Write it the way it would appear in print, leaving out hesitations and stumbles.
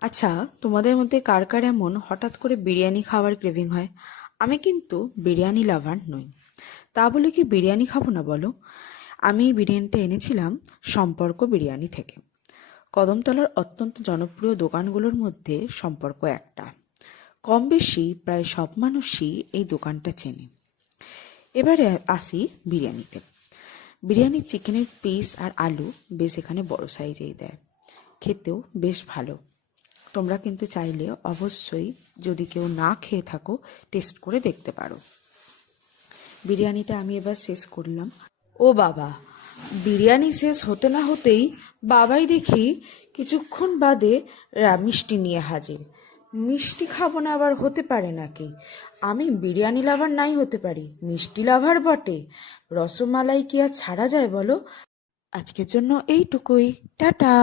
আচ্ছা, তোমাদের মধ্যে কার কার এমন হঠাৎ করে বিরিয়ানি খাওয়ার ক্রেভিং হয়? আমি কিন্তু বিরিয়ানি লাভার নই। তা বলে কি বিরিয়ানি খাবো না বলো? আমি এই বিরিয়ানিটা এনেছিলাম সম্পর্ক বিরিয়ানি থেকে। কদমতলার অত্যন্ত জনপ্রিয় দোকানগুলোর মধ্যে সম্পর্ক একটা। কম বেশি প্রায় সব মানুষই এই দোকানটা চেনে। এবারে আসি বিরিয়ানিতে। বিরিয়ানির চিকেনের পিস আর আলু বেশ এখানে বড় সাইজেই দেয়। খেতেও বেশ ভালো। তোমরা কিন্তু চাইলে অবশ্যই, যদি কেউ না খেয়ে থাকো, টেস্ট করে দেখতে পারো। বিরিয়ানিটা আমি এবার শেষ করলাম। ও বাবা, বিরিয়ানি শেষ হতে না হতেই বাবাই দেখি কিছুক্ষণ বাদে মিষ্টি নিয়ে হাজির। মিষ্টি খাবো না আবার হতে পারে নাকি? আমি বিরিয়ানি লাভার নাই হতে পারি, মিষ্টি লাভার বটে। রসমালাই কি আর ছাড়া যায় বলো? আজকের জন্য এইটুকুই। টাটা।